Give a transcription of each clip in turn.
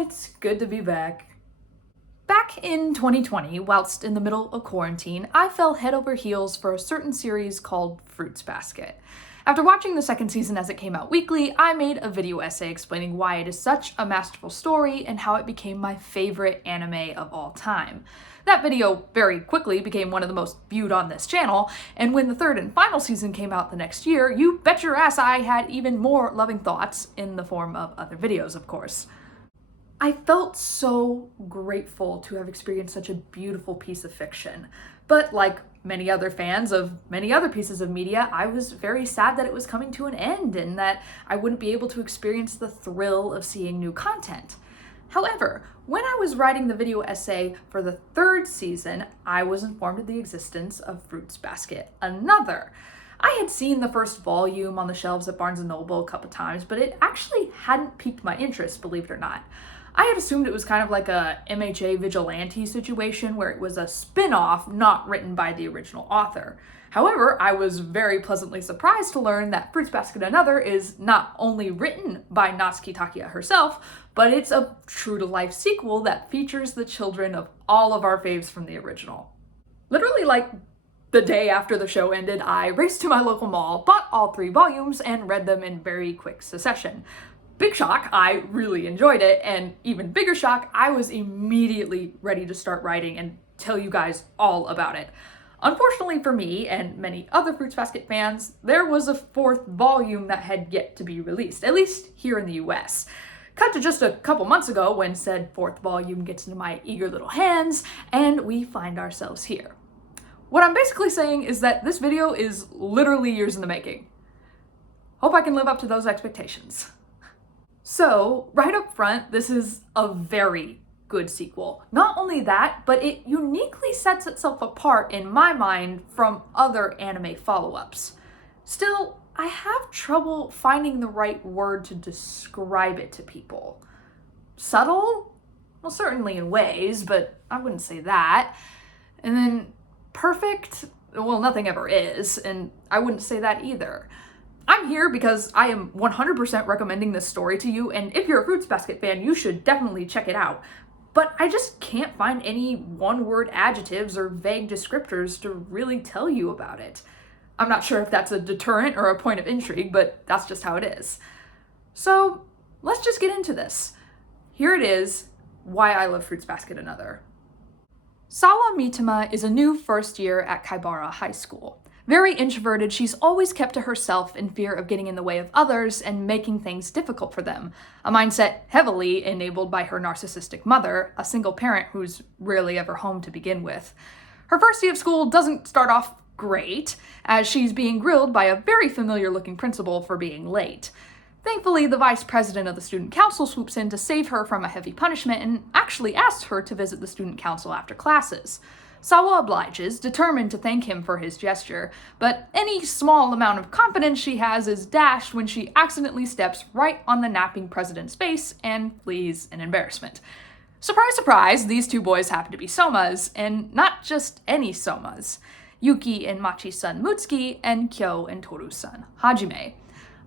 It's good to be back. Back in 2020, whilst in the middle of quarantine, I fell head over heels for a certain series called Fruits Basket. After watching the second season as it came out weekly, I made a video essay explaining why it is such a masterful story and how it became my favorite anime of all time. That video very quickly became one of the most viewed on this channel, and when the third and final season came out the next year, you bet your ass I had even more loving thoughts in the form of other videos, of course. I felt so grateful to have experienced such a beautiful piece of fiction, but like many other fans of many other pieces of media, I was very sad that it was coming to an end and that I wouldn't be able to experience the thrill of seeing new content. However, when I was writing the video essay for the third season, I was informed of the existence of Fruits Basket, another. I had seen the first volume on the shelves at Barnes & Noble a couple times, but it actually hadn't piqued my interest, believe it or not. I had assumed it was kind of like a MHA Vigilante situation where it was a spin-off not written by the original author. However, I was very pleasantly surprised to learn that Fruits Basket Another is not only written by Natsuki Takaya herself, but it's a true-to-life sequel that features the children of all of our faves from the original. Literally, like, the day after the show ended, I raced to my local mall, bought all 3 volumes, and read them in very quick succession. Big shock, I really enjoyed it, and even bigger shock, I was immediately ready to start writing and tell you guys all about it. Unfortunately for me and many other Fruits Basket fans, there was a 4th volume that had yet to be released, at least here in the US. Cut to just a couple months ago when said 4th volume gets into my eager little hands, and we find ourselves here. What I'm basically saying is that this video is literally years in the making. Hope I can live up to those expectations. So, right up front, this is a very good sequel. Not only that, but it uniquely sets itself apart in my mind from other anime follow-ups. Still, I have trouble finding the right word to describe it to people. Subtle? Well, certainly in ways, but I wouldn't say that. And then perfect? Well, nothing ever is, and I wouldn't say that either. I'm here because I am 100% recommending this story to you, and if you're a Fruits Basket fan, you should definitely check it out. But I just can't find any one-word adjectives or vague descriptors to really tell you about it. I'm not sure if that's a deterrent or a point of intrigue, but that's just how it is. So let's just get into this. Here it is, why I love Fruits Basket Another. Sawa Mitama is a new first year at Kaibara High School. Very introverted, she's always kept to herself in fear of getting in the way of others and making things difficult for them, a mindset heavily enabled by her narcissistic mother, a single parent who's rarely ever home to begin with. Her first day of school doesn't start off great, as she's being grilled by a very familiar-looking principal for being late. Thankfully, the vice president of the student council swoops in to save her from a heavy punishment and actually asks her to visit the student council after classes. Sawa obliges, determined to thank him for his gesture, but any small amount of confidence she has is dashed when she accidentally steps right on the napping president's face and flees in embarrassment. Surprise, surprise, these 2 boys happen to be Somas, and not just any Somas. Yuki and Machi's son Mutsuki, and Kyo and Toru's son Hajime.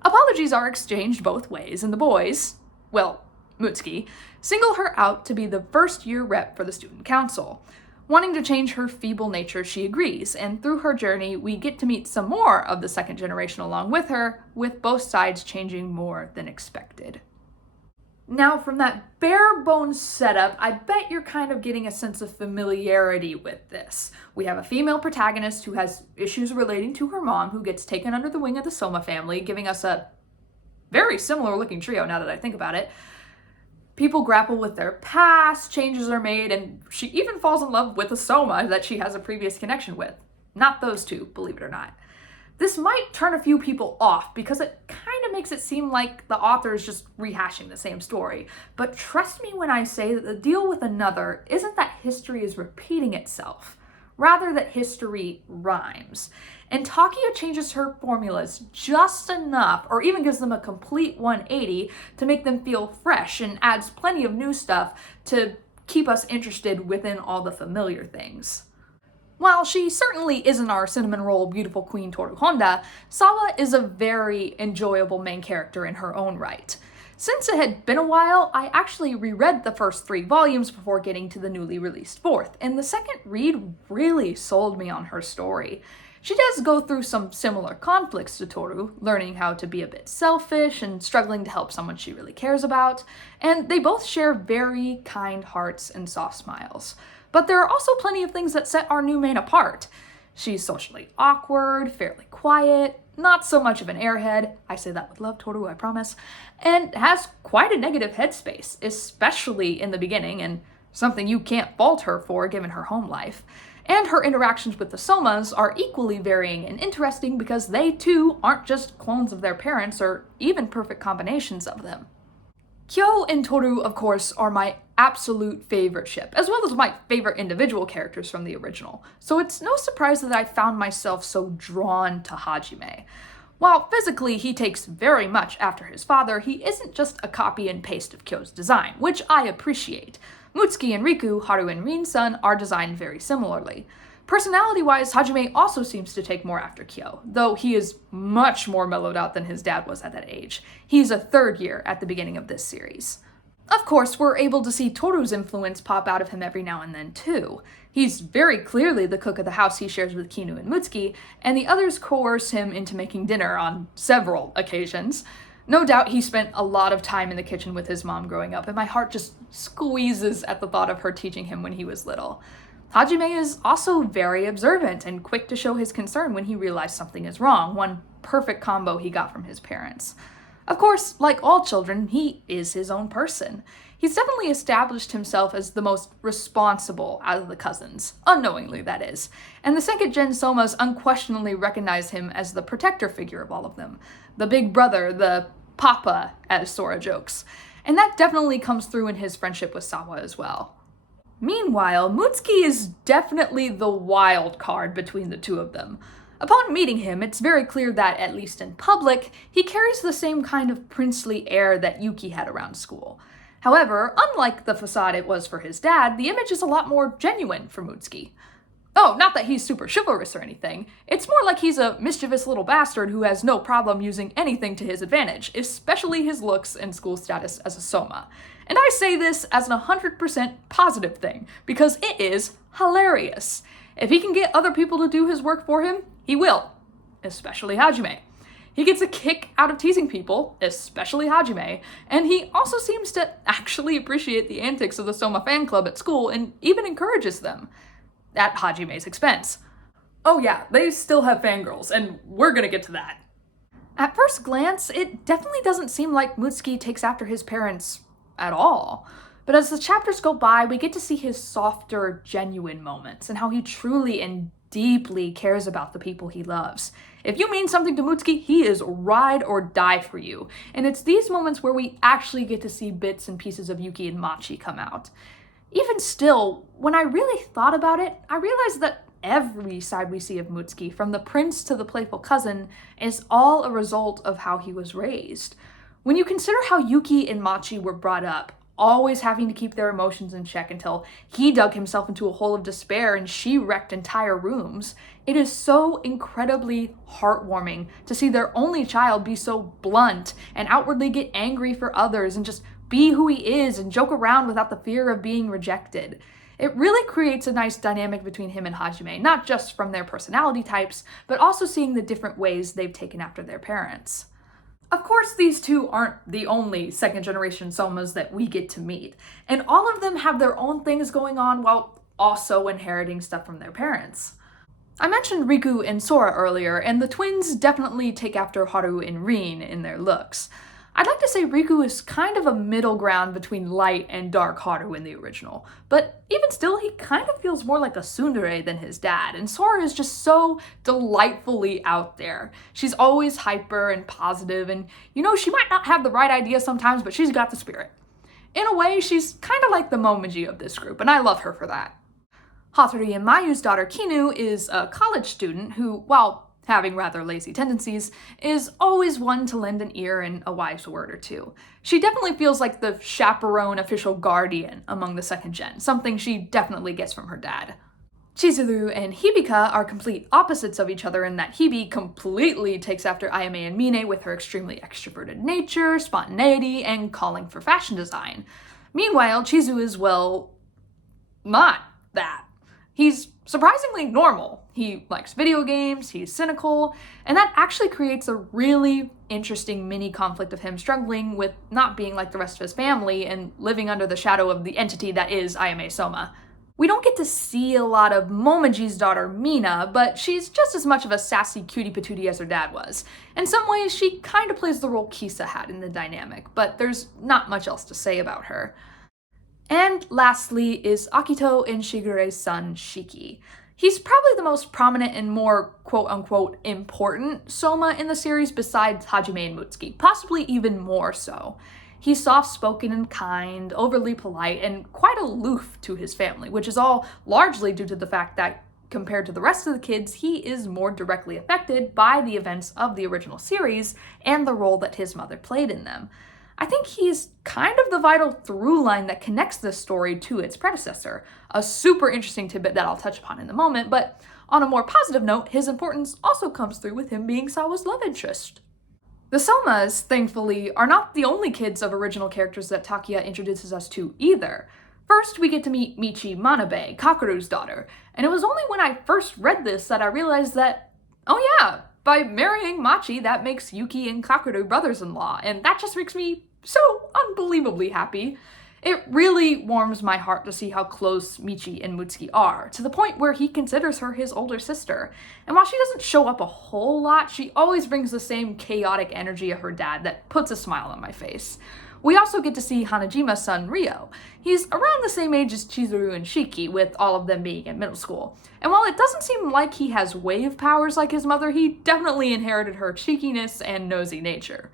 Apologies are exchanged both ways, and the boys, well, Mutsuki, single her out to be the first-year rep for the student council. Wanting to change her feeble nature, she agrees, and through her journey, we get to meet some more of the second generation along with her, with both sides changing more than expected. Now, from that bare-bones setup, I bet you're kind of getting a sense of familiarity with this. We have a female protagonist who has issues relating to her mom, who gets taken under the wing of the Soma family, giving us a very similar-looking trio now that I think about it. People grapple with their past, changes are made, and she even falls in love with a Soma that she has a previous connection with. Not those 2, believe it or not. This might turn a few people off because it kind of makes it seem like the author is just rehashing the same story. But trust me when I say that the deal with Another isn't that history is repeating itself, rather that history rhymes. And Takaya changes her formulas just enough, or even gives them a complete 180 to make them feel fresh, and adds plenty of new stuff to keep us interested within all the familiar things. While she certainly isn't our cinnamon roll beautiful queen Toru Honda, Sawa is a very enjoyable main character in her own right. Since it had been a while, I actually reread the first 3 volumes before getting to the newly released 4th, and the second read really sold me on her story. She does go through some similar conflicts to Toru, learning how to be a bit selfish and struggling to help someone she really cares about, and they both share very kind hearts and soft smiles. But there are also plenty of things that set our new main apart. She's socially awkward, fairly quiet, not so much of an airhead, I say that with love, Toru, I promise, and has quite a negative headspace, especially in the beginning, and something you can't fault her for given her home life. And her interactions with the Somas are equally varying and interesting because they too aren't just clones of their parents or even perfect combinations of them. Kyo and Toru, of course, are my absolute favorite ship, as well as my favorite individual characters from the original, so it's no surprise that I found myself so drawn to Hajime. While physically he takes very much after his father, he isn't just a copy and paste of Kyo's design, which I appreciate. Mutsuki and Riku, Haru and Rin's son, are designed very similarly. Personality-wise, Hajime also seems to take more after Kyo, though he is much more mellowed out than his dad was at that age. He's a 3rd year at the beginning of this series. Of course, we're able to see Toru's influence pop out of him every now and then too. He's very clearly the cook of the house he shares with Kinu and Mutsuki, and the others coerce him into making dinner on several occasions. No doubt he spent a lot of time in the kitchen with his mom growing up, and my heart just squeezes at the thought of her teaching him when he was little. Hajime is also very observant and quick to show his concern when he realizes something is wrong, one perfect combo he got from his parents. Of course, like all children, he is his own person. He's definitely established himself as the most responsible out of the cousins, unknowingly that is, and the second gen Somas unquestionably recognize him as the protector figure of all of them, the big brother, the papa, as Sora jokes, and that definitely comes through in his friendship with Sawa as well. Meanwhile, Mutsuki is definitely the wild card between the two of them. Upon meeting him, it's very clear that, at least in public, he carries the same kind of princely air that Yuki had around school. However, unlike the facade it was for his dad, the image is a lot more genuine for Mutsuki. Oh, not that he's super chivalrous or anything, it's more like he's a mischievous little bastard who has no problem using anything to his advantage, especially his looks and school status as a Soma. And I say this as an 100% positive thing, because it is hilarious. If he can get other people to do his work for him, he will, especially Hajime. He gets a kick out of teasing people, especially Hajime, and he also seems to actually appreciate the antics of the Soma fan club at school and even encourages them, at Hajime's expense. Oh yeah, they still have fangirls, and we're gonna get to that. At first glance, it definitely doesn't seem like Mutsuki takes after his parents at all. But as the chapters go by, we get to see his softer, genuine moments and how he truly and deeply cares about the people he loves. If you mean something to Mutsuki, he is ride or die for you. And it's these moments where we actually get to see bits and pieces of Yuki and Machi come out. Even still, when I really thought about it, I realized that every side we see of Mutsuki, from the prince to the playful cousin, is all a result of how he was raised. When you consider how Yuki and Machi were brought up, always having to keep their emotions in check until he dug himself into a hole of despair and she wrecked entire rooms, it is so incredibly heartwarming to see their only child be so blunt and outwardly get angry for others and just be who he is and joke around without the fear of being rejected. It really creates a nice dynamic between him and Hajime, not just from their personality types, but also seeing the different ways they've taken after their parents. Of course, these two aren't the only second-generation Somas that we get to meet, and all of them have their own things going on while also inheriting stuff from their parents. I mentioned Riku and Sora earlier, and the twins definitely take after Haru and Rin in their looks. I'd like to say Riku is kind of a middle ground between light and dark Haru in the original, but even still, he kind of feels more like a tsundere than his dad, and Sora is just so delightfully out there. She's always hyper and positive, and she might not have the right idea sometimes, but she's got the spirit. In a way, she's kind of like the Momiji of this group, and I love her for that. Hatori and Mayu's daughter Kinu is a college student who, while having rather lazy tendencies, is always one to lend an ear and a wise word or two. She definitely feels like the chaperone official guardian among the second gen, something she definitely gets from her dad. Chizuru and Hibika are complete opposites of each other in that Hibi completely takes after Ayame and Mine with her extremely extroverted nature, spontaneity, and calling for fashion design. Meanwhile, Chizu is, well, not that. He's surprisingly normal. He likes video games, he's cynical, and that actually creates a really interesting mini conflict of him struggling with not being like the rest of his family and living under the shadow of the entity that is Ayame Soma. We don't get to see a lot of Momoji's daughter, Mina, but she's just as much of a sassy cutie patootie as her dad was. In some ways, she kind of plays the role Kisa had in the dynamic, but there's not much else to say about her. And lastly is Akito and Shigure's son, Shiki. He's probably the most prominent and more quote-unquote important Soma in the series besides Hajime and Mutsuki, possibly even more so. He's soft-spoken and kind, overly polite, and quite aloof to his family, which is all largely due to the fact that, compared to the rest of the kids, he is more directly affected by the events of the original series and the role that his mother played in them. I think he's kind of the vital through line that connects this story to its predecessor, a super interesting tidbit that I'll touch upon in a moment, but on a more positive note, his importance also comes through with him being Sawa's love interest. The Somas, thankfully, are not the only kids of original characters that Takaya introduces us to either. First, we get to meet Michi Manabe, Kakeru's daughter, and it was only when I first read this that I realized that, oh yeah, by marrying Machi, that makes Yuki and Kakeru brothers-in-law, and that just makes me so unbelievably happy. It really warms my heart to see how close Michi and Mutsuki are, to the point where he considers her his older sister. And while she doesn't show up a whole lot, she always brings the same chaotic energy of her dad that puts a smile on my face. We also get to see Hanajima's son, Ryo. He's around the same age as Chizuru and Shiki, with all of them being in middle school. And while it doesn't seem like he has wave powers like his mother, he definitely inherited her cheekiness and nosy nature.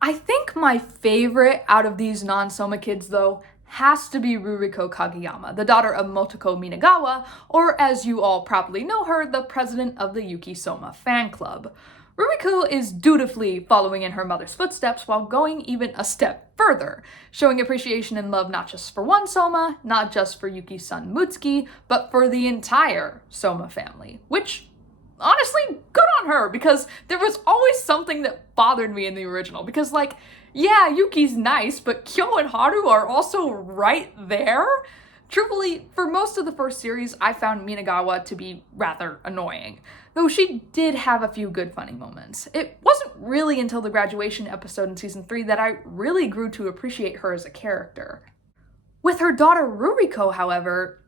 I think my favorite out of these non-Soma kids, though, has to be Ruriko Kageyama, the daughter of Motoko Minagawa, or as you all probably know her, the president of the Yuki Soma fan club. Ruriko is dutifully following in her mother's footsteps while going even a step further, showing appreciation and love not just for one Soma, not just for Yuki's son Mutsuki, but for the entire Soma family, which honestly, good on her, because there was always something that bothered me in the original, because yeah, Yuki's nice, but Kyo and Haru are also right there. Truthfully, for most of the first series, I found Minagawa to be rather annoying, though she did have a few good funny moments. It wasn't really until the graduation episode in season 3 that I really grew to appreciate her as a character. With her daughter Ruriko, however,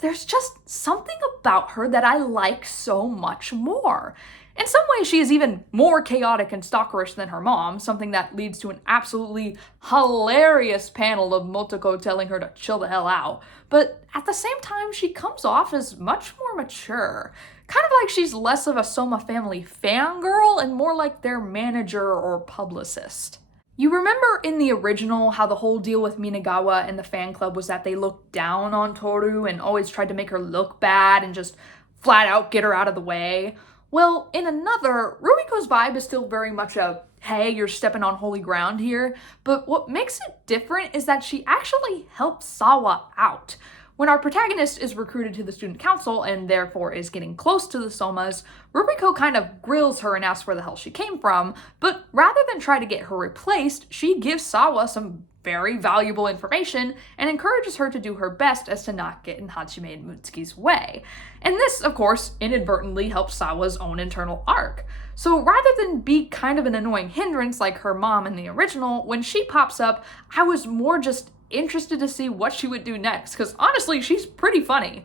there's just something about her that I like so much more. In some ways, she is even more chaotic and stalkerish than her mom, something that leads to an absolutely hilarious panel of Motoko telling her to chill the hell out. But at the same time, she comes off as much more mature. Kind of like she's less of a Soma family fangirl and more like their manager or publicist. You remember in the original how the whole deal with Minagawa and the fan club was that they looked down on Toru and always tried to make her look bad and just flat out get her out of the way? Well, in another, Ruriko's vibe is still very much a, hey, you're stepping on holy ground here, but what makes it different is that she actually helps Sawa out. When our protagonist is recruited to the student council and therefore is getting close to the Somas, Ruriko kind of grills her and asks where the hell she came from, but rather than try to get her replaced, she gives Sawa some very valuable information and encourages her to do her best as to not get in Hajime and Mutsuki's way. And this, of course, inadvertently helps Sawa's own internal arc. So rather than be kind of an annoying hindrance like her mom in the original, when she pops up, I was more just interested to see what she would do next, because honestly, she's pretty funny.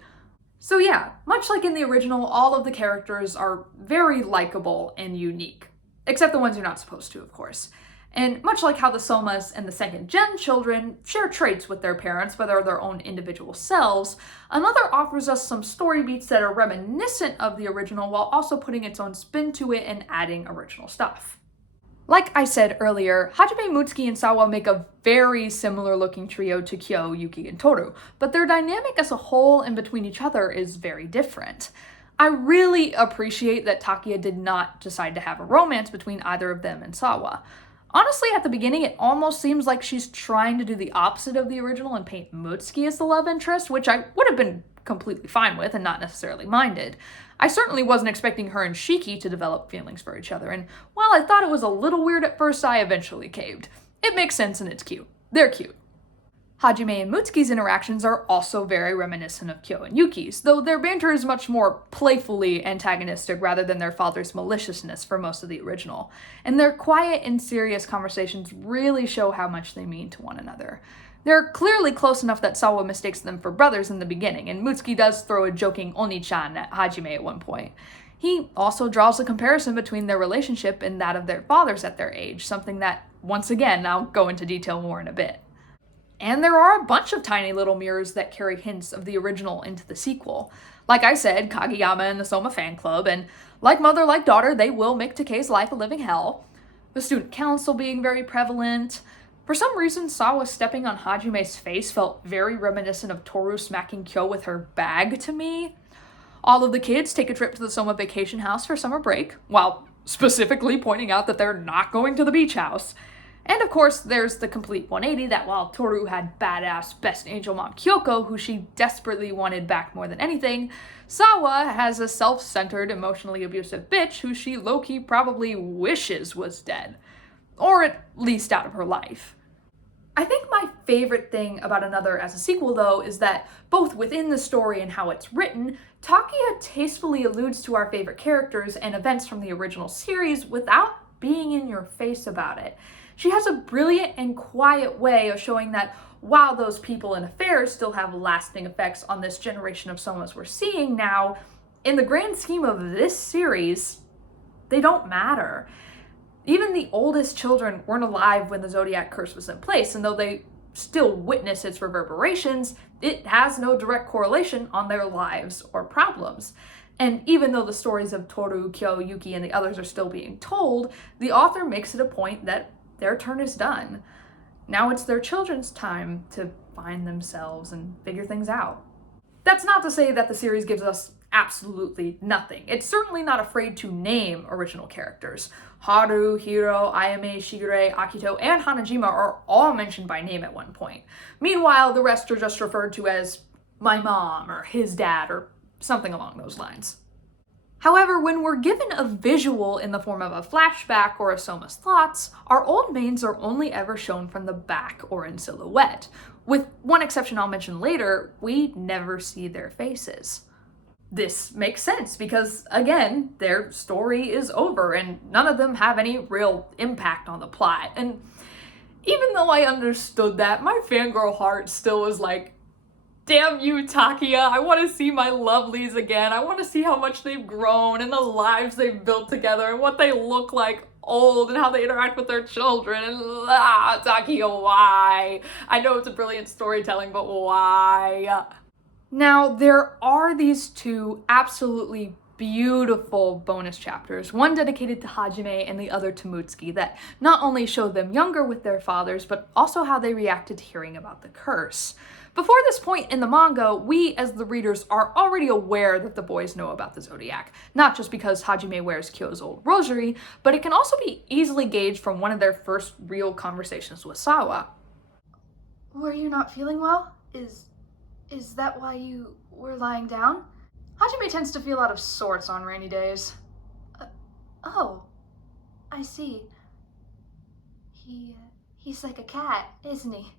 So yeah, much like in the original, all of the characters are very likable and unique. Except the ones you're not supposed to, of course. And much like how the Somas and the second-gen children share traits with their parents, but are their own individual selves, another offers us some story beats that are reminiscent of the original while also putting its own spin to it and adding original stuff. Like I said earlier, Hajime, Mutsuki, and Sawa make a very similar looking trio to Kyo, Yuki, and Toru, but their dynamic as a whole and between each other is very different. I really appreciate that Takaya did not decide to have a romance between either of them and Sawa. Honestly, at the beginning, it almost seems like she's trying to do the opposite of the original and paint Mutsuki as the love interest, which I would have been completely fine with and not necessarily minded. I certainly wasn't expecting her and Shiki to develop feelings for each other, and while I thought it was a little weird at first, I eventually caved. It makes sense and it's cute. They're cute. Hajime and Mutsuki's interactions are also very reminiscent of Kyo and Yuki's, though their banter is much more playfully antagonistic rather than their father's maliciousness for most of the original. And their quiet and serious conversations really show how much they mean to one another. They're clearly close enough that Sawa mistakes them for brothers in the beginning, and Mutsuki does throw a joking Oni-chan at Hajime at one point. He also draws a comparison between their relationship and that of their fathers at their age, something that, once again, I'll go into detail more in a bit. And there are a bunch of tiny little mirrors that carry hints of the original into the sequel. Like I said, Kageyama and the Soma fan club, and like mother, like daughter, they will make Takei's life a living hell. The student council being very prevalent. For some reason, Sawa stepping on Hajime's face felt very reminiscent of Toru smacking Kyo with her bag to me. All of the kids take a trip to the Soma vacation house for summer break, while specifically pointing out that they're not going to the beach house. And of course, there's the complete 180 that while Toru had badass best angel mom Kyoko, who she desperately wanted back more than anything, Sawa has a self-centered, emotionally abusive bitch who she low-key probably wishes was dead. Or at least out of her life. I think my favorite thing about Another as a sequel, though, is that both within the story and how it's written, Takaya tastefully alludes to our favorite characters and events from the original series without being in your face about it. She has a brilliant and quiet way of showing that while those people and affairs still have lasting effects on this generation of Somas we're seeing now, in the grand scheme of this series, they don't matter. Even the oldest children weren't alive when the zodiac curse was in place, and though they still witness its reverberations, it has no direct correlation on their lives or problems. And even though the stories of Toru, Kyo, Yuki, and the others are still being told, the author makes it a point that their turn is done. Now it's their children's time to find themselves and figure things out. That's not to say that the series gives us absolutely nothing. It's certainly not afraid to name original characters. Haru, Hiro, Ayame, Shigure, Akito, and Hanajima are all mentioned by name at one point. Meanwhile, the rest are just referred to as my mom or his dad or something along those lines. However, when we're given a visual in the form of a flashback or a Soma's thoughts, our old mains are only ever shown from the back or in silhouette. With one exception I'll mention later, we never see their faces. This makes sense because, again, their story is over and none of them have any real impact on the plot. And even though I understood that, my fangirl heart still was like, damn you, Takaya, I want to see my lovelies again. I want to see how much they've grown and the lives they've built together and what they look like old and how they interact with their children. And Takaya, why? I know it's a brilliant storytelling, but why? Now, there are these two absolutely beautiful bonus chapters, one dedicated to Hajime and the other to Mutsuki, that not only show them younger with their fathers, but also how they reacted to hearing about the curse. Before this point in the manga, we as the readers are already aware that the boys know about the zodiac, not just because Hajime wears Kyo's old rosary, but it can also be easily gauged from one of their first real conversations with Sawa. Were you not feeling well? Is that why you were lying down? Hajime tends to feel out of sorts on rainy days. Oh, I see. He's like a cat, isn't he?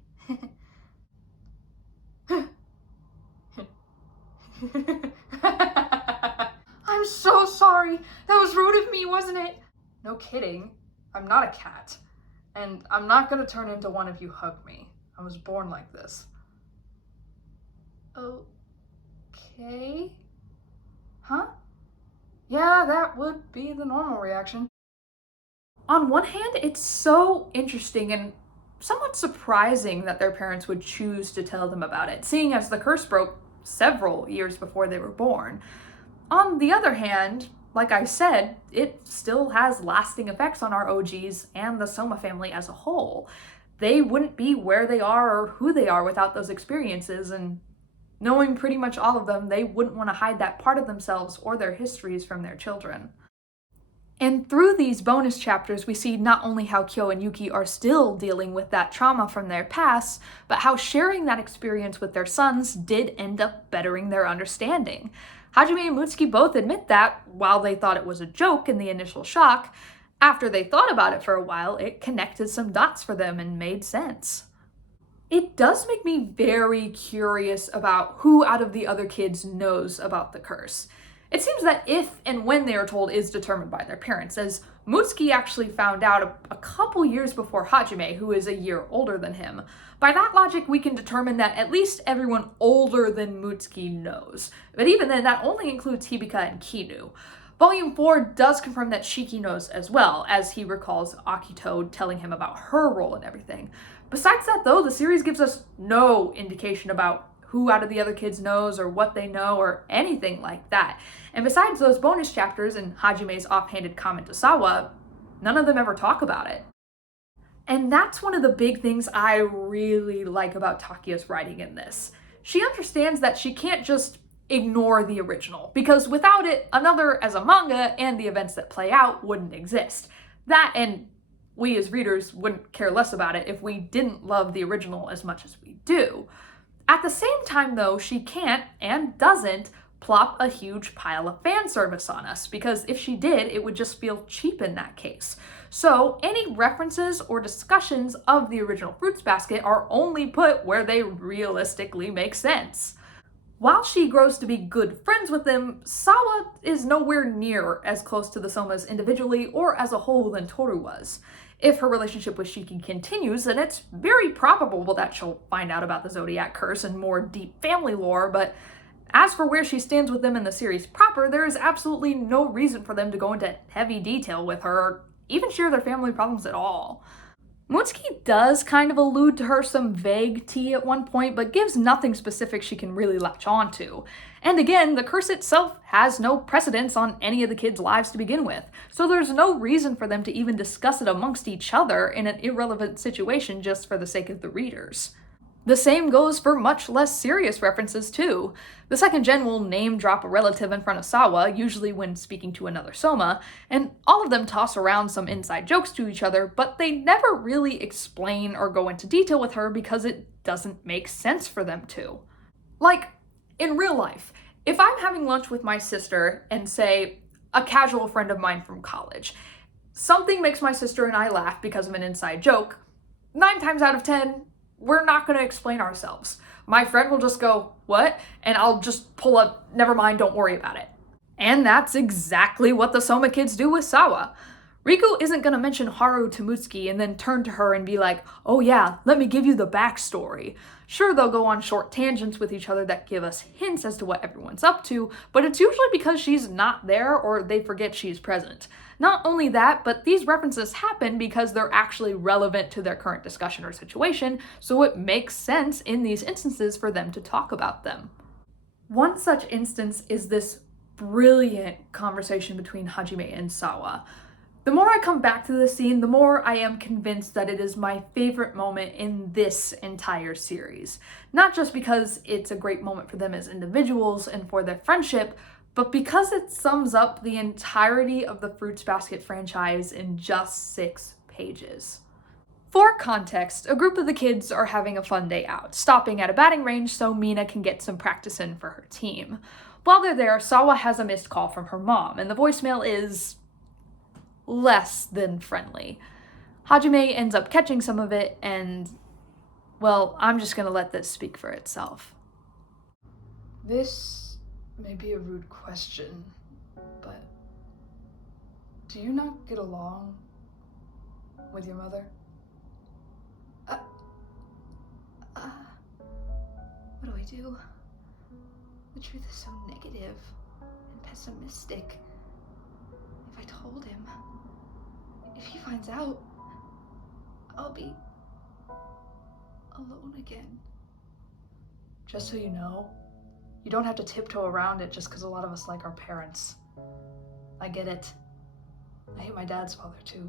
I'm so sorry. That was rude of me, wasn't it? No kidding. I'm not a cat. And I'm not gonna turn into one if you hug me. I was born like this. Okay. Huh? Yeah, that would be the normal reaction. On one hand, it's so interesting and somewhat surprising that their parents would choose to tell them about it, seeing as the curse broke several years before they were born. On the other hand, like I said, it still has lasting effects on our OGs and the Soma family as a whole. They wouldn't be where they are or who they are without those experiences, and knowing pretty much all of them, they wouldn't want to hide that part of themselves or their histories from their children. And through these bonus chapters, we see not only how Kyo and Yuki are still dealing with that trauma from their past, but how sharing that experience with their sons did end up bettering their understanding. Hajime and Mutsuki both admit that, while they thought it was a joke in the initial shock, after they thought about it for a while, it connected some dots for them and made sense. It does make me very curious about who out of the other kids knows about the curse. It seems that if and when they are told is determined by their parents, as Mutsuki actually found out a couple years before Hajime, who is a year older than him. By that logic, we can determine that at least everyone older than Mutsuki knows. But even then, that only includes Hibika and Kinu. Volume 4 does confirm that Shiki knows as well, as he recalls Akito telling him about her role and everything. Besides that, though, the series gives us no indication about who out of the other kids knows or what they know or anything like that. And besides those bonus chapters and Hajime's offhanded comment to Sawa, none of them ever talk about it. And that's one of the big things I really like about Takiya's writing in this. She understands that she can't just ignore the original, because without it, another as a manga and the events that play out wouldn't exist. That, and we as readers wouldn't care less about it if we didn't love the original as much as we do. At the same time, though, she can't, and doesn't, plop a huge pile of fan service on us, because if she did, it would just feel cheap in that case. So any references or discussions of the original Fruits Basket are only put where they realistically make sense. While she grows to be good friends with them, Sawa is nowhere near as close to the Somas individually or as a whole than Toru was. If her relationship with Shiki continues, then it's very probable that she'll find out about the Zodiac curse and more deep family lore, but as for where she stands with them in the series proper, there is absolutely no reason for them to go into heavy detail with her, or even share their family problems at all. Mutsuki does kind of allude to her some vague tea at one point, but gives nothing specific she can really latch on to. And again, the curse itself has no precedence on any of the kids' lives to begin with, so there's no reason for them to even discuss it amongst each other in an irrelevant situation just for the sake of the readers. The same goes for much less serious references too. The second gen will name drop a relative in front of Sawa, usually when speaking to another Soma, and all of them toss around some inside jokes to each other, but they never really explain or go into detail with her because it doesn't make sense for them to. Like, in real life, if I'm having lunch with my sister and, say, a casual friend of mine from college, something makes my sister and I laugh because of an inside joke, 9 times out of 10, we're not going to explain ourselves. My friend will just go, "What?" And I'll just pull up, "Never mind, don't worry about it." And that's exactly what the Soma kids do with Sawa. Riku isn't going to mention Haru to Mutsuki and then turn to her and be like, "Oh yeah, let me give you the backstory." Sure, they'll go on short tangents with each other that give us hints as to what everyone's up to, but it's usually because she's not there or they forget she's present. Not only that, but these references happen because they're actually relevant to their current discussion or situation, so it makes sense in these instances for them to talk about them. One such instance is this brilliant conversation between Hajime and Sawa. The more I come back to this scene, the more I am convinced that it is my favorite moment in this entire series. Not just because it's a great moment for them as individuals and for their friendship, but because it sums up the entirety of the Fruits Basket franchise in just 6 pages. For context, a group of the kids are having a fun day out, stopping at a batting range so Mina can get some practice in for her team. While they're there, Sawa has a missed call from her mom, and the voicemail is less than friendly. Hajime ends up catching some of it, and, well, I'm just gonna let this speak for itself. This may be a rude question, but do you not get along with your mother? What do I do? The truth is so negative and pessimistic. If I told him, if he finds out, I'll be alone again. Just so you know, you don't have to tiptoe around it just because a lot of us like our parents. I get it. I hate my dad's father too.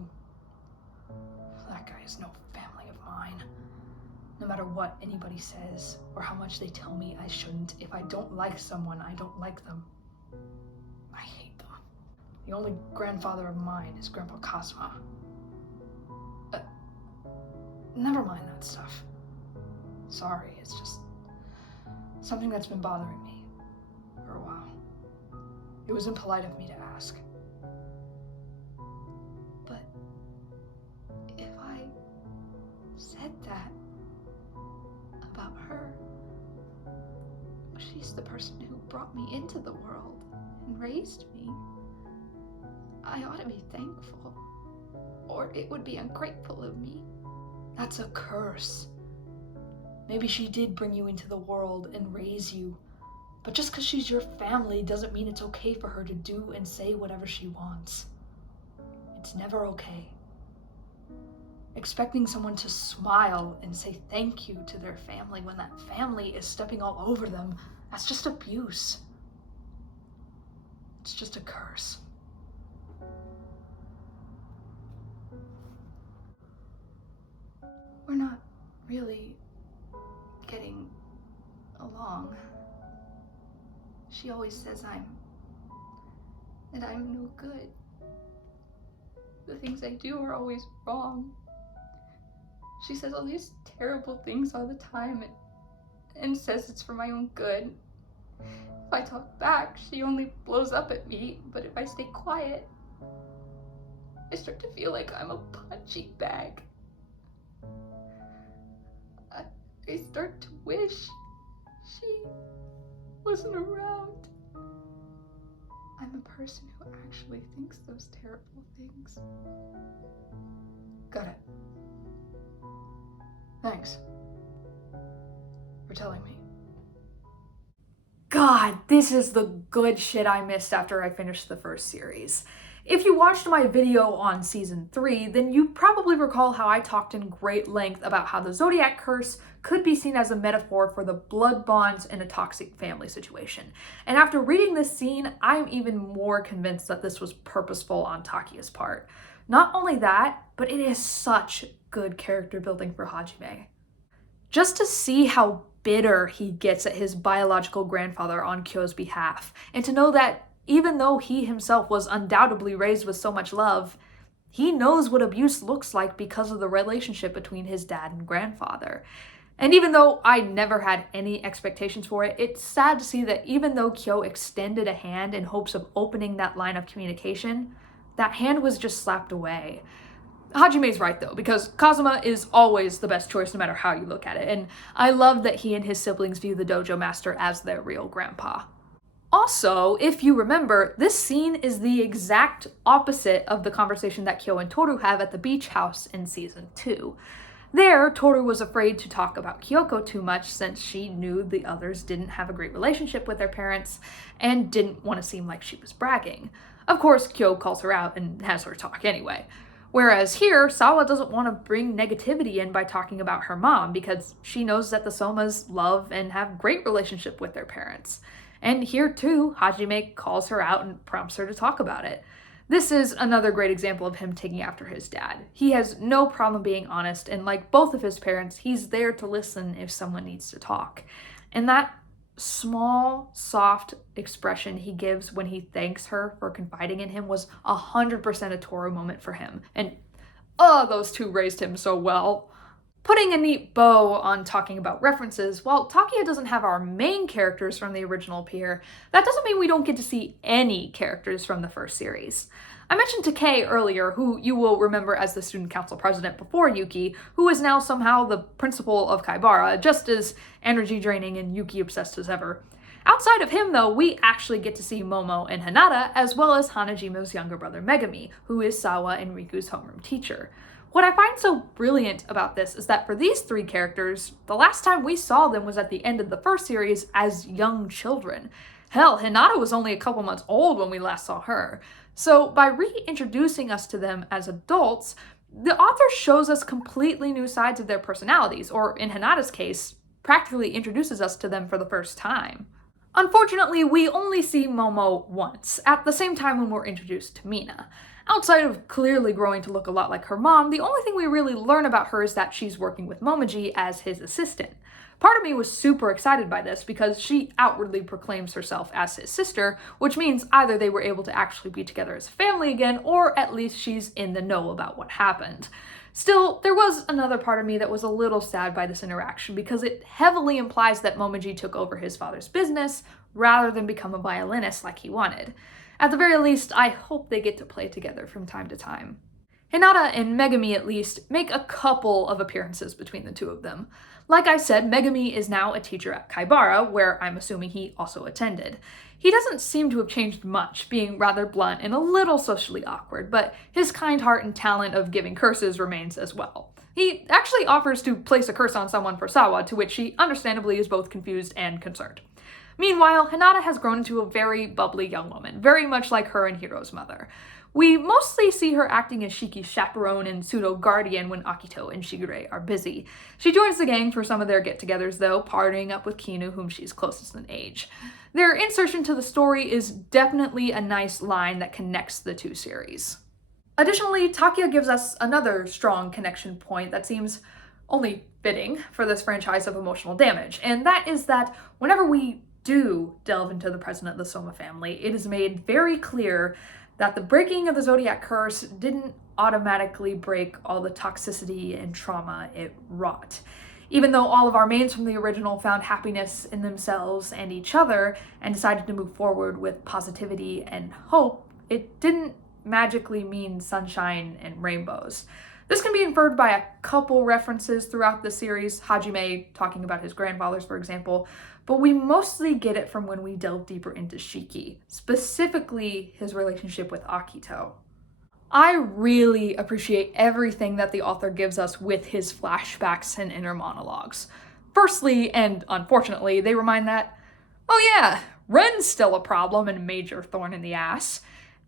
That guy is no family of mine. No matter what anybody says or how much they tell me I shouldn't, if I don't like someone, I don't like them. I hate them. The only grandfather of mine is Grandpa Kazuma. Never mind that stuff. Sorry, it's just something that's been bothering me for a while. It was impolite of me to ask. But if I said that about her, she's the person who brought me into the world and raised me. I ought to be thankful, or it would be ungrateful of me. That's a curse. Maybe she did bring you into the world and raise you, but just because she's your family doesn't mean it's okay for her to do and say whatever she wants. It's never okay. Expecting someone to smile and say thank you to their family when that family is stepping all over them, that's just abuse. It's just a curse. We're not really getting along. She always says that I'm no good. The things I do are always wrong. She says all these terrible things all the time and says it's for my own good. If I talk back, she only blows up at me, but if I stay quiet, I start to feel like I'm a punching bag. I start to wish she wasn't around. I'm a person who actually thinks those terrible things. Got it. Thanks for telling me. God, this is the good shit I missed after I finished the first series. If you watched my video on season 3, then you probably recall how I talked in great length about how the zodiac curse could be seen as a metaphor for the blood bonds in a toxic family situation. And after reading this scene, I'm even more convinced that this was purposeful on Takiya's part. Not only that, but it is such good character building for Hajime. Just to see how bitter he gets at his biological grandfather on Kyo's behalf, and to know that even though he himself was undoubtedly raised with so much love, he knows what abuse looks like because of the relationship between his dad and grandfather. And even though I never had any expectations for it, it's sad to see that even though Kyo extended a hand in hopes of opening that line of communication, that hand was just slapped away. Hajime's right though, because Kazuma is always the best choice no matter how you look at it, and I love that he and his siblings view the dojo master as their real grandpa. Also, if you remember, this scene is the exact opposite of the conversation that Kyo and Toru have at the beach house in season 2. There, Toru was afraid to talk about Kyoko too much since she knew the others didn't have a great relationship with their parents and didn't want to seem like she was bragging. Of course, Kyo calls her out and has her talk anyway. Whereas here, Sawa doesn't want to bring negativity in by talking about her mom because she knows that the Somas love and have great relationship with their parents. And here too, Hajime calls her out and prompts her to talk about it. This is another great example of him taking after his dad. He has no problem being honest, and like both of his parents, he's there to listen if someone needs to talk. And that small, soft expression he gives when he thanks her for confiding in him was 100% a Toru moment for him. And those two raised him so well. Putting a neat bow on talking about references, while Takiya doesn't have our main characters from the original appear, that doesn't mean we don't get to see any characters from the first series. I mentioned Takei earlier, who you will remember as the student council president before Yuki, who is now somehow the principal of Kaibara, just as energy draining and Yuki obsessed as ever. Outside of him though, we actually get to see Momo and Hinata, as well as Hanajime's younger brother Megami, who is Sawa and Riku's homeroom teacher. What I find so brilliant about this is that for these three characters, the last time we saw them was at the end of the first series as young children. Hell, Hinata was only a couple months old when we last saw her. So by reintroducing us to them as adults, the author shows us completely new sides of their personalities, or in Hinata's case, practically introduces us to them for the first time. Unfortunately, we only see Momo once, at the same time when we're introduced to Mina. Outside of clearly growing to look a lot like her mom, the only thing we really learn about her is that she's working with Momoji as his assistant. Part of me was super excited by this because she outwardly proclaims herself as his sister, which means either they were able to actually be together as a family again, or at least she's in the know about what happened. Still, there was another part of me that was a little sad by this interaction because it heavily implies that Momiji took over his father's business rather than become a violinist like he wanted. At the very least, I hope they get to play together from time to time. Hinata and Megami, at least, make a couple of appearances between the two of them. Like I said, Megami is now a teacher at Kaibara, where I'm assuming he also attended. He doesn't seem to have changed much, being rather blunt and a little socially awkward, but his kind heart and talent of giving curses remains as well. He actually offers to place a curse on someone for Sawa, to which she understandably is both confused and concerned. Meanwhile, Hinata has grown into a very bubbly young woman, very much like her and Hiro's mother. We mostly see her acting as Shiki's chaperone and pseudo-guardian when Akito and Shigure are busy. She joins the gang for some of their get-togethers though, partying up with Kinu, whom she's closest in age. Their insertion to the story is definitely a nice line that connects the two series. Additionally, Takaya gives us another strong connection point that seems only fitting for this franchise of emotional damage, and that is that whenever we do delve into the present of the Soma family, it is made very clear that the breaking of the zodiac curse didn't automatically break all the toxicity and trauma it wrought. Even though all of our mains from the original found happiness in themselves and each other and decided to move forward with positivity and hope, it didn't magically mean sunshine and rainbows. This can be inferred by a couple references throughout the series, Hajime talking about his grandfathers, for example, but we mostly get it from when we delve deeper into Shiki, specifically his relationship with Akito. I really appreciate everything that the author gives us with his flashbacks and inner monologues. Firstly, and unfortunately, they remind that, oh yeah, Ren's still a problem and a major thorn in the ass.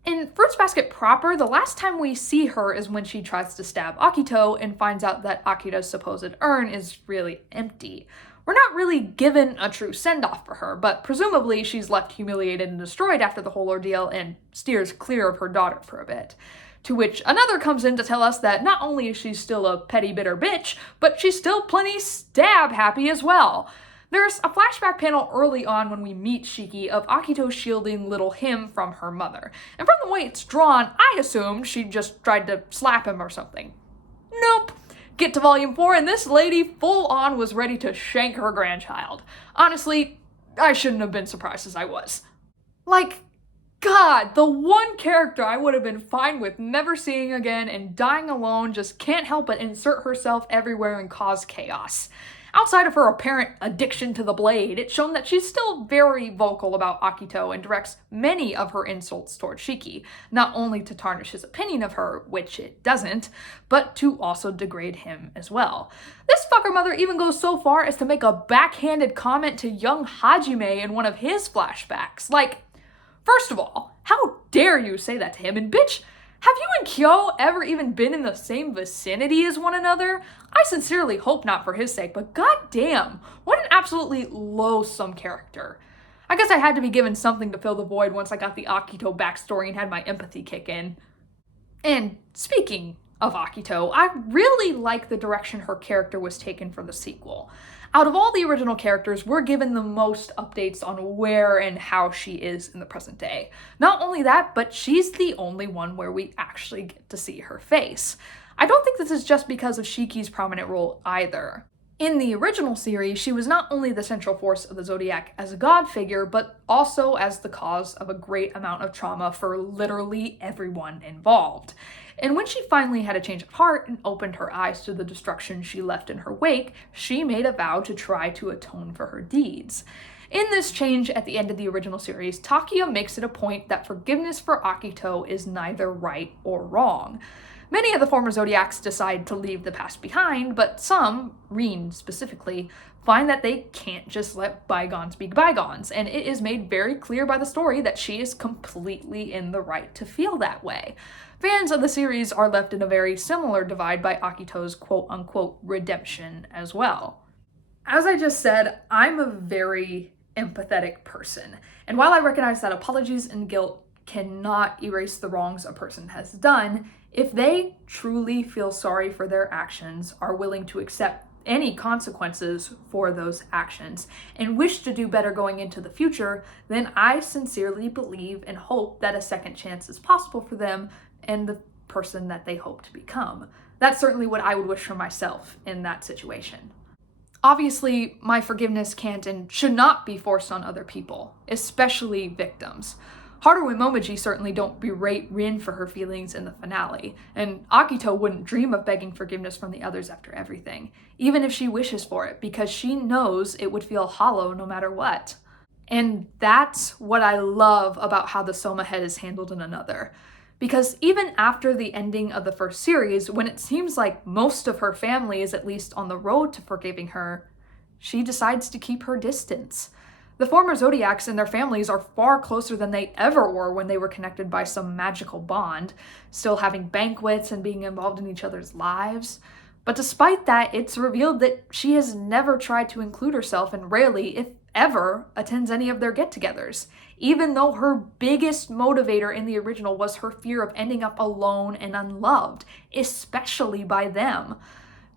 In Fruits Basket proper, the last time we see her is when she tries to stab Akito and finds out that Akito's supposed urn is really empty. We're not really given a true send-off for her, but presumably she's left humiliated and destroyed after the whole ordeal and steers clear of her daughter for a bit. To which another comes in to tell us that not only is she still a petty bitter bitch, but she's still plenty stab happy as well. There's a flashback panel early on when we meet Shiki of Akito shielding little him from her mother. And from the way it's drawn, I assumed she just tried to slap him or something. Nope. Get to volume 4 and this lady full on was ready to shank her grandchild. Honestly, I shouldn't have been surprised as I was. Like, God, the one character I would have been fine with never seeing again and dying alone just can't help but insert herself everywhere and cause chaos. Outside of her apparent addiction to the blade, it's shown that she's still very vocal about Akito and directs many of her insults toward Shiki, not only to tarnish his opinion of her, which it doesn't, but to also degrade him as well. This fucker mother even goes so far as to make a backhanded comment to young Hajime in one of his flashbacks. Like, first of all, how dare you say that to him, and bitch, have you and Kyo ever even been in the same vicinity as one another? I sincerely hope not for his sake, but goddamn, what an absolutely loathsome character. I guess I had to be given something to fill the void once I got the Akito backstory and had my empathy kick in. And speaking of Akito, I really like the direction her character was taken for the sequel. Out of all the original characters, we're given the most updates on where and how she is in the present day. Not only that, but she's the only one where we actually get to see her face. I don't think this is just because of Shiki's prominent role either. In the original series, she was not only the central force of the Zodiac as a god figure, but also as the cause of a great amount of trauma for literally everyone involved. And when she finally had a change of heart and opened her eyes to the destruction she left in her wake, she made a vow to try to atone for her deeds. In this change at the end of the original series, Takaya makes it a point that forgiveness for Akito is neither right or wrong. Many of the former Zodiacs decide to leave the past behind, but some, Ren specifically, find that they can't just let bygones be bygones, and it is made very clear by the story that she is completely in the right to feel that way. Fans of the series are left in a very similar divide by Akito's quote-unquote redemption as well. As I just said, I'm a very empathetic person, and while I recognize that apologies and guilt cannot erase the wrongs a person has done, if they truly feel sorry for their actions, are willing to accept any consequences for those actions and wish to do better going into the future, then I sincerely believe and hope that a second chance is possible for them and the person that they hope to become. That's certainly what I would wish for myself in that situation. Obviously, my forgiveness can't and should not be forced on other people, especially victims. Haru and Momiji certainly don't berate Rin for her feelings in the finale, and Akito wouldn't dream of begging forgiveness from the others after everything, even if she wishes for it, because she knows it would feel hollow no matter what. And that's what I love about how the Soma head is handled in Another. Because even after the ending of the first series, when it seems like most of her family is at least on the road to forgiving her, she decides to keep her distance. The former Zodiacs and their families are far closer than they ever were when they were connected by some magical bond, still having banquets and being involved in each other's lives. But despite that, it's revealed that she has never tried to include herself and rarely, if ever, attends any of their get-togethers, even though her biggest motivator in the original was her fear of ending up alone and unloved, especially by them.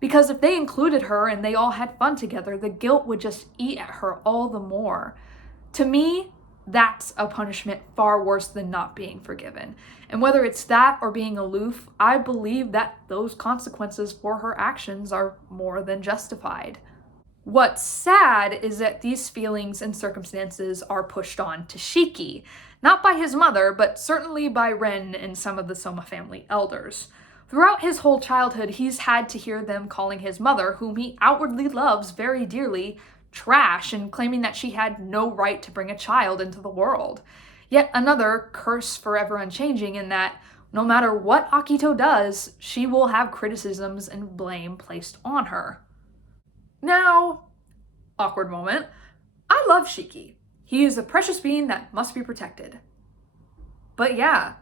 Because if they included her and they all had fun together, the guilt would just eat at her all the more. To me, that's a punishment far worse than not being forgiven. And whether it's that or being aloof, I believe that those consequences for her actions are more than justified. What's sad is that these feelings and circumstances are pushed on to Shiki, not by his mother, but certainly by Ren and some of the Soma family elders. Throughout his whole childhood, he's had to hear them calling his mother, whom he outwardly loves very dearly, trash and claiming that she had no right to bring a child into the world. Yet another curse forever unchanging in that no matter what Akito does, she will have criticisms and blame placed on her. Now, awkward moment, I love Shiki. He is a precious being that must be protected. But yeah,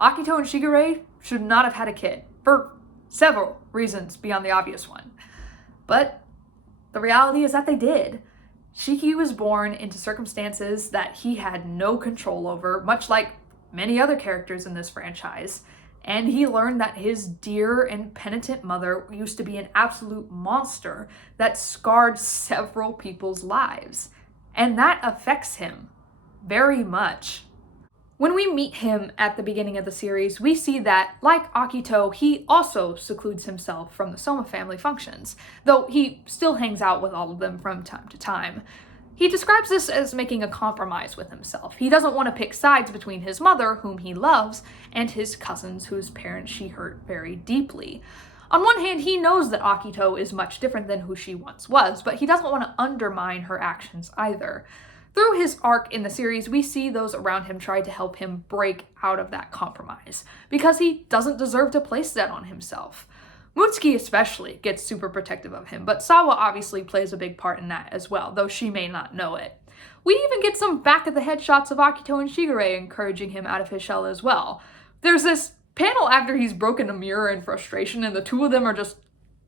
Akito and Shigure should not have had a kid, for several reasons beyond the obvious one. But the reality is that they did. Shiki was born into circumstances that he had no control over, much like many other characters in this franchise. And he learned that his dear and penitent mother used to be an absolute monster that scarred several people's lives. And that affects him very much. When we meet him at the beginning of the series, we see that, like Akito, he also secludes himself from the Soma family functions, though he still hangs out with all of them from time to time. He describes this as making a compromise with himself. He doesn't want to pick sides between his mother, whom he loves, and his cousins, whose parents she hurt very deeply. On one hand, he knows that Akito is much different than who she once was, but he doesn't want to undermine her actions either. Through his arc in the series, we see those around him try to help him break out of that compromise, because he doesn't deserve to place that on himself. Mutsuki especially gets super protective of him, but Sawa obviously plays a big part in that as well, though she may not know it. We even get some back-of-the-head shots of Akito and Shigure encouraging him out of his shell as well. There's this panel after he's broken a mirror in frustration, and the two of them are just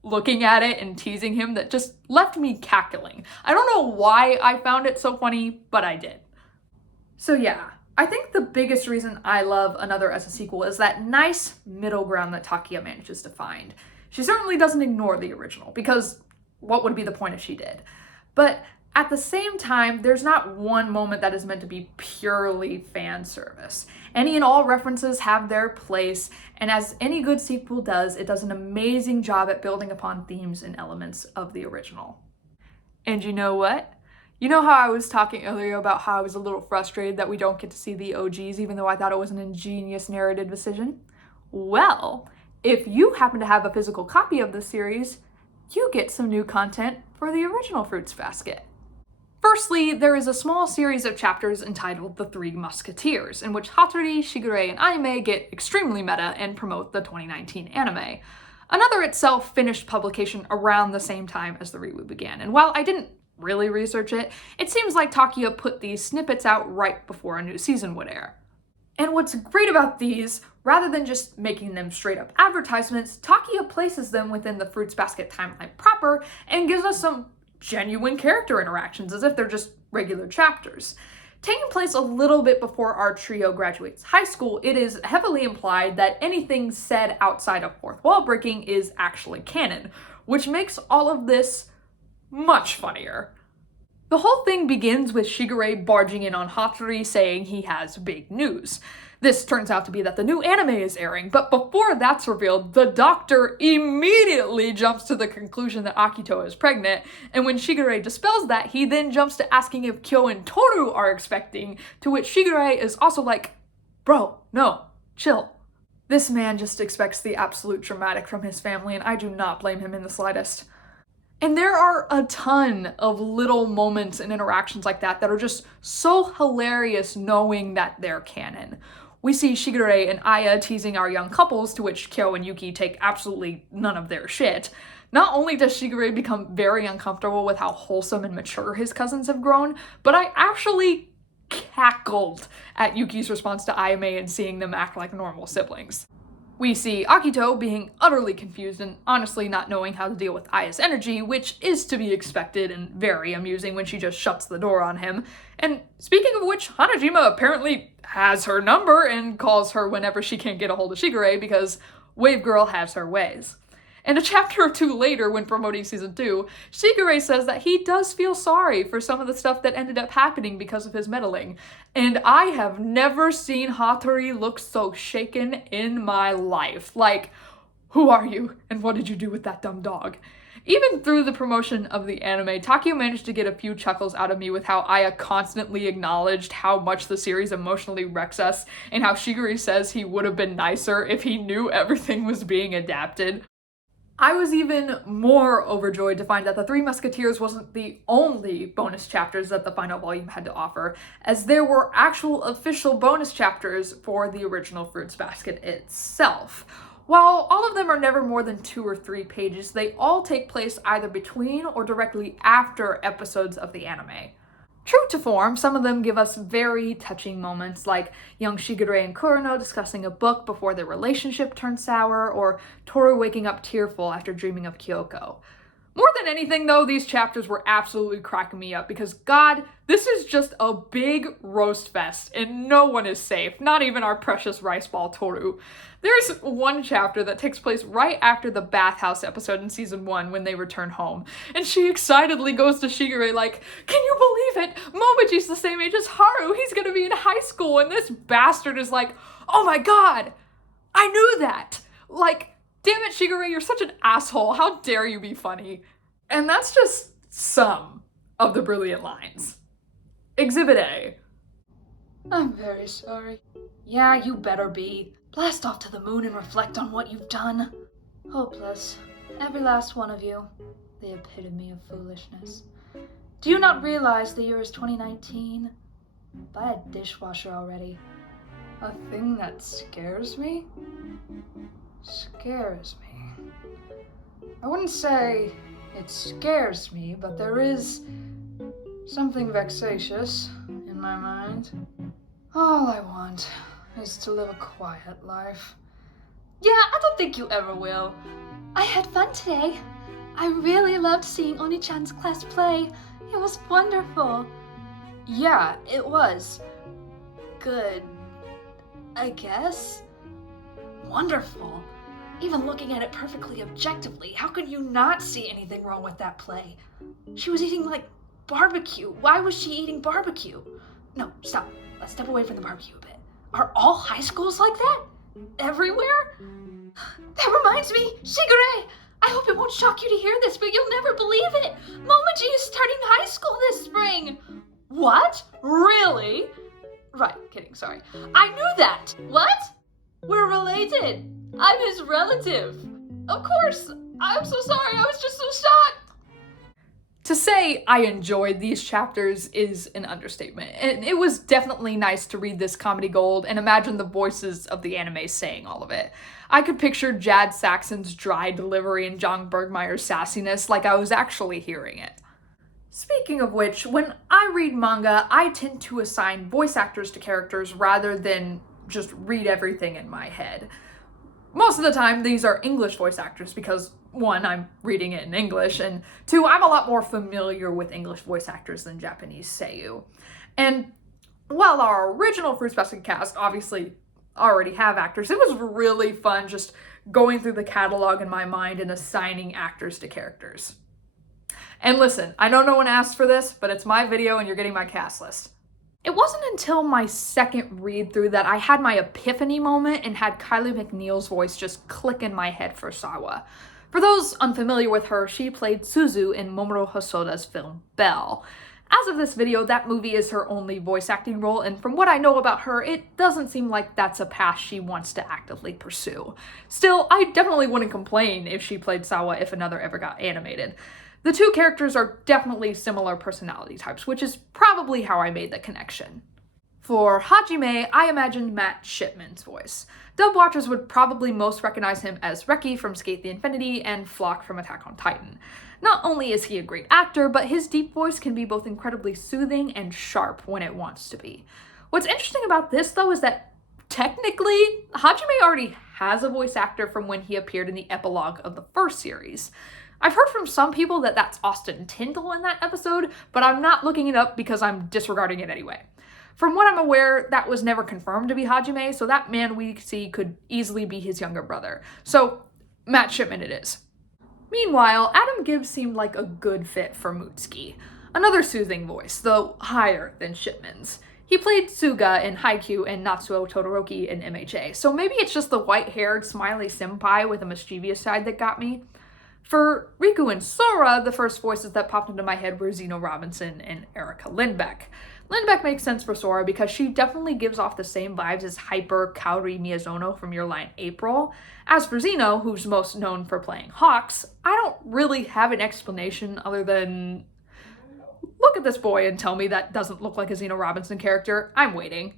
looking at it and teasing him that just left me cackling. I don't know why I found it so funny, but I did. So yeah, I think the biggest reason I love Another as a sequel is that nice middle ground that Takaya manages to find. She certainly doesn't ignore the original, because what would be the point if she did? But at the same time, there's not one moment that is meant to be purely fan service. Any and all references have their place, and as any good sequel does, it does an amazing job at building upon themes and elements of the original. And you know what? You know how I was talking earlier about how I was a little frustrated that we don't get to see the OGs, even though I thought it was an ingenious narrative decision? Well, if you happen to have a physical copy of the series, you get some new content for the original Fruits Basket. Firstly, there is a small series of chapters entitled The Three Musketeers, in which Hatori, Shigure, and Aime get extremely meta and promote the 2019 anime. Another itself finished publication around the same time as the reboot began, and while I didn't really research it, it seems like Takaya put these snippets out right before a new season would air. And what's great about these, rather than just making them straight up advertisements, Takaya places them within the Fruits Basket timeline proper and gives us some genuine character interactions as if they're just regular chapters. Taking place a little bit before our trio graduates high school, it is heavily implied that anything said outside of fourth wall breaking is actually canon, which makes all of this much funnier. The whole thing begins with Shigure barging in on Hatori saying he has big news. This turns out to be that the new anime is airing, but before that's revealed, the doctor immediately jumps to the conclusion that Akito is pregnant, and when Shigure dispels that, he then jumps to asking if Kyo and Toru are expecting, to which Shigure is also like, bro, no, chill. This man just expects the absolute dramatic from his family, and I do not blame him in the slightest. And there are a ton of little moments and interactions like that are just so hilarious knowing that they're canon. We see Shigure and Aya teasing our young couples, to which Kyo and Yuki take absolutely none of their shit. Not only does Shigure become very uncomfortable with how wholesome and mature his cousins have grown, but I actually cackled at Yuki's response to Ayame and seeing them act like normal siblings. We see Akito being utterly confused and honestly not knowing how to deal with Aya's energy, which is to be expected and very amusing when she just shuts the door on him. And speaking of which, Hanajima apparently has her number and calls her whenever she can't get a hold of Shigure because Wave Girl has her ways. And a chapter or two later, when promoting season 2, Shigure says that he does feel sorry for some of the stuff that ended up happening because of his meddling. And I have never seen Hatori look so shaken in my life. Like, who are you? And what did you do with that dumb dog? Even through the promotion of the anime, Takio managed to get a few chuckles out of me with how Aya constantly acknowledged how much the series emotionally wrecks us, and how Shigure says he would have been nicer if he knew everything was being adapted. I was even more overjoyed to find that The Three Musketeers wasn't the only bonus chapters that the final volume had to offer, as there were actual official bonus chapters for the original Fruits Basket itself. While all of them are never more than 2 or 3 pages, they all take place either between or directly after episodes of the anime. True to form, some of them give us very touching moments, like young Shigure and Kurano discussing a book before their relationship turned sour, or Toru waking up tearful after dreaming of Kyoko. More than anything, though, these chapters were absolutely cracking me up because, God, this is just a big roast fest, and no one is safe, not even our precious rice ball Toru. There's one chapter that takes place right after the bathhouse episode in season 1 when they return home, and she excitedly goes to Shigure like, can you believe it? Momoji's the same age as Haru, he's gonna be in high school, and this bastard is like, oh my god, I knew that! Like, damn it, Shigure, you're such an asshole. How dare you be funny? And that's just some of the brilliant lines. Exhibit A. I'm very sorry. Yeah, you better be. Blast off to the moon and reflect on what you've done. Hopeless. Every last one of you. The epitome of foolishness. Do you not realize the year is 2019? Buy a dishwasher already. A thing that scares me? Scares me. I wouldn't say it scares me, but there is something vexatious in my mind. All I want is to live a quiet life. Yeah, I don't think you ever will. I had fun today. I really loved seeing Oni-chan's class play. It was wonderful. Yeah, it was. Good. I guess? Wonderful. Even looking at it perfectly objectively, how could you not see anything wrong with that play? She was eating, like, barbecue. Why was she eating barbecue? No, stop. Let's step away from the barbecue a bit. Are all high schools like that? Everywhere? That reminds me, Shigure! I hope it won't shock you to hear this, but you'll never believe it! Momoji is starting high school this spring! What? Really? Right, kidding, sorry. I knew that! What? We're related! I'm his relative! Of course! I'm so sorry, I was just so shocked! To say I enjoyed these chapters is an understatement, and it was definitely nice to read this comedy gold and imagine the voices of the anime saying all of it. I could picture Jad Saxon's dry delivery and John Bergmeyer's sassiness like I was actually hearing it. Speaking of which, when I read manga, I tend to assign voice actors to characters rather than just read everything in my head. Most of the time, these are English voice actors because, 1, I'm reading it in English, and 2, I'm a lot more familiar with English voice actors than Japanese seiyuu. And while our original Fruits Basket cast obviously already have actors, it was really fun just going through the catalog in my mind and assigning actors to characters. And listen, I know no one asked for this, but it's my video and you're getting my cast list. It wasn't until my second read through that I had my epiphany moment and had Kylie McNeil's voice just click in my head for Sawa. For those unfamiliar with her, she played Suzu in Mamoru Hosoda's film Belle. As of this video, that movie is her only voice acting role, and from what I know about her, it doesn't seem like that's a path she wants to actively pursue. Still, I definitely wouldn't complain if she played Sawa if another ever got animated. The two characters are definitely similar personality types, which is probably how I made the connection. For Hajime, I imagined Matt Shipman's voice. Dub watchers would probably most recognize him as Reki from Skate the Infinity and Flock from Attack on Titan. Not only is he a great actor, but his deep voice can be both incredibly soothing and sharp when it wants to be. What's interesting about this, though, is that technically, Hajime already has a voice actor from when he appeared in the epilogue of the first series. I've heard from some people that that's Austin Tyndall in that episode, but I'm not looking it up because I'm disregarding it anyway. From what I'm aware, that was never confirmed to be Hajime, so that man we see could easily be his younger brother. So, Matt Shipman it is. Meanwhile, Adam Gibbs seemed like a good fit for Mutsuki. Another soothing voice, though higher than Shipman's. He played Suga in Haikyuu and Natsuo Todoroki in MHA, so maybe it's just the white-haired, smiley senpai with a mischievous side that got me. For Riku and Sora, the first voices that popped into my head were Zeno Robinson and Erica Lindbeck. Lindbeck makes sense for Sora because she definitely gives off the same vibes as hyper Kaori Miyazono from Your Line April. As for Zeno, who's most known for playing Hawks, I don't really have an explanation other than look at this boy and tell me that doesn't look like a Zeno Robinson character. I'm waiting.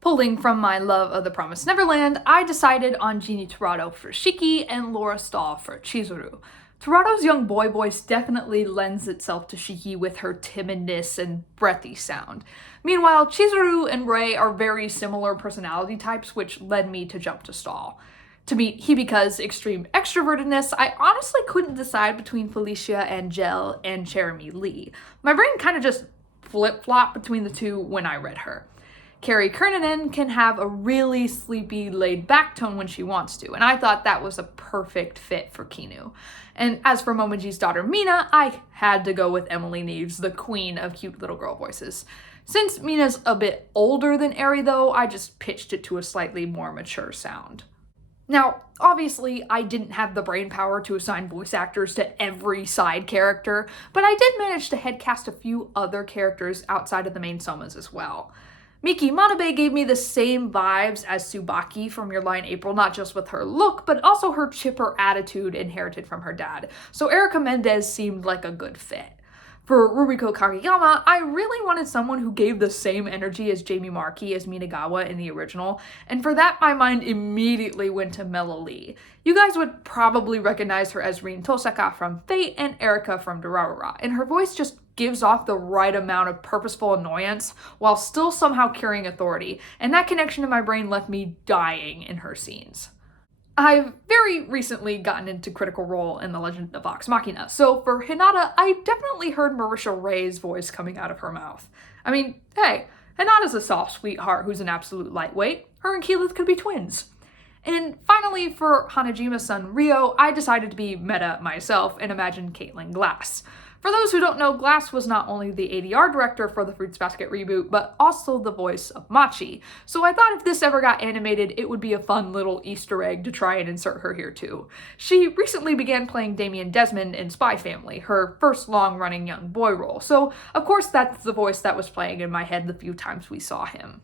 Pulling from my love of The Promised Neverland, I decided on Jeannie Torado for Shiki and Laura Stahl for Chizuru. Torado's young boy voice definitely lends itself to Shiki with her timidness and breathy sound. Meanwhile, Chizuru and Rei are very similar personality types, which led me to jump to Stahl. To meet Hibika's extreme extrovertedness, I honestly couldn't decide between Felicia Angel and Jeremy Lee. My brain kind of just flip-flopped between the two when I read her. Carrie Kernanen can have a really sleepy, laid-back tone when she wants to, and I thought that was a perfect fit for Kinu. And as for Momoji's daughter Mina, I had to go with Emily Neves, the queen of cute little girl voices. Since Mina's a bit older than Eri though, I just pitched it to a slightly more mature sound. Now, obviously, I didn't have the brain power to assign voice actors to every side character, but I did manage to headcast a few other characters outside of the main Somas as well. Miki Manabe gave me the same vibes as Tsubaki from Your Line April, not just with her look, but also her chipper attitude inherited from her dad, so Erica Mendez seemed like a good fit. For Ruriko Kageyama, I really wanted someone who gave the same energy as Jamie Markey as Minagawa in the original, and for that my mind immediately went to Mela Lee. You guys would probably recognize her as Rin Tosaka from Fate and Erika from Durarara, and her voice just gives off the right amount of purposeful annoyance while still somehow carrying authority, and that connection in my brain left me dying in her scenes. I've very recently gotten into Critical Role in The Legend of Vox Machina, so for Hinata, I definitely heard Marisha Ray's voice coming out of her mouth. I mean, hey, Hinata's a soft sweetheart who's an absolute lightweight. Her and Keyleth could be twins. And finally, for Hanajima's son Ryo, I decided to be meta myself and imagined Caitlin Glass. For those who don't know, Glass was not only the ADR director for the Fruits Basket reboot, but also the voice of Machi. So I thought if this ever got animated, it would be a fun little Easter egg to try and insert her here too. She recently began playing Damien Desmond in Spy Family, her first long-running young boy role. So of course that's the voice that was playing in my head the few times we saw him.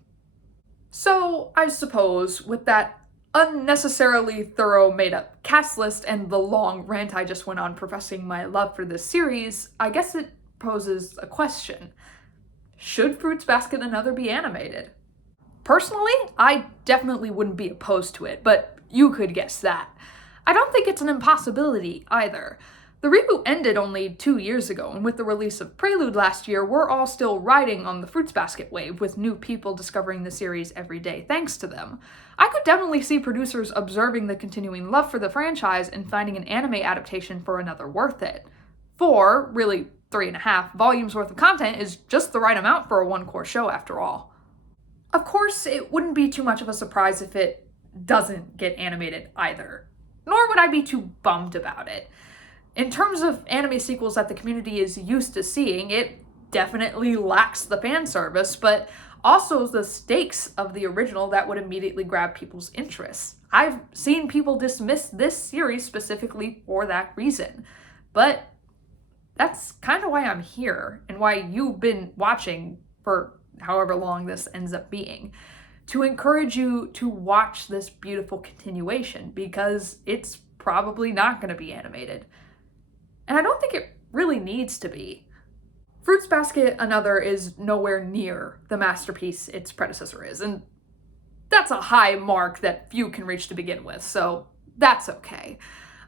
So I suppose with that unnecessarily thorough made-up cast list and the long rant I just went on professing my love for this series, I guess it poses a question. Should Fruits Basket Another be animated? Personally, I definitely wouldn't be opposed to it, but you could guess that. I don't think it's an impossibility either. The reboot ended only 2 years ago, and with the release of Prelude last year, we're all still riding on the Fruits Basket wave, with new people discovering the series every day thanks to them. I could definitely see producers observing the continuing love for the franchise and finding an anime adaptation for Another worth it. 4, really 3.5 volumes worth of content is just the right amount for a one-course show after all. Of course, it wouldn't be too much of a surprise if it doesn't get animated either. nor would I be too bummed about it. In terms of anime sequels that the community is used to seeing, it definitely lacks the fan service, but also the stakes of the original that would immediately grab people's interest. I've seen people dismiss this series specifically for that reason, but that's kind of why I'm here and why you've been watching for however long this ends up being. To encourage you to watch this beautiful continuation, because it's probably not going to be animated. And I don't think it really needs to be. Fruits Basket Another is nowhere near the masterpiece its predecessor is, and that's a high mark that few can reach to begin with, so that's okay.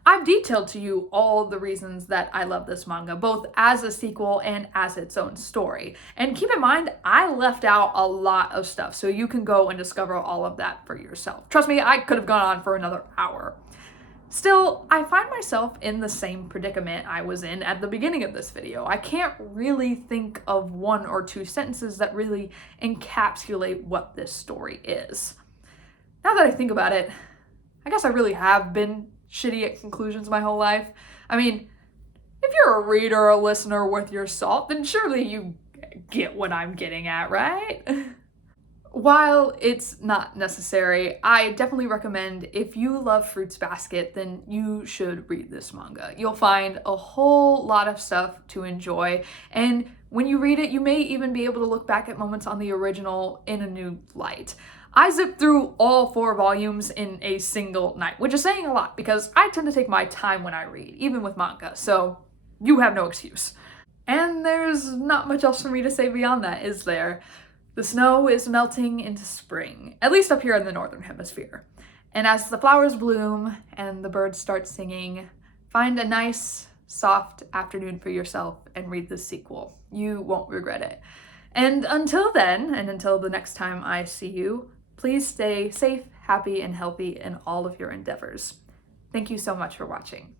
I've detailed to you all the reasons that I love this manga, both as a sequel and as its own story. And keep in mind, I left out a lot of stuff, so you can go and discover all of that for yourself. Trust me, I could have gone on for another hour. Still, I find myself in the same predicament I was in at the beginning of this video. I can't really think of one or two sentences that really encapsulate what this story is. Now that I think about it, I guess I really have been shitty at conclusions my whole life. I mean, if you're a reader or a listener worth your salt, then surely you get what I'm getting at, right? While it's not necessary, I definitely recommend, if you love Fruits Basket, then you should read this manga. You'll find a whole lot of stuff to enjoy, and when you read it, you may even be able to look back at moments on the original in a new light. I zipped through all 4 volumes in a single night, which is saying a lot because I tend to take my time when I read, even with manga, so you have no excuse. And there's not much else for me to say beyond that, is there? The snow is melting into spring, at least up here in the Northern Hemisphere. And as the flowers bloom and the birds start singing, find a nice, soft afternoon for yourself and read the sequel. You won't regret it. And until then, and until the next time I see you, please stay safe, happy, and healthy in all of your endeavors. Thank you so much for watching.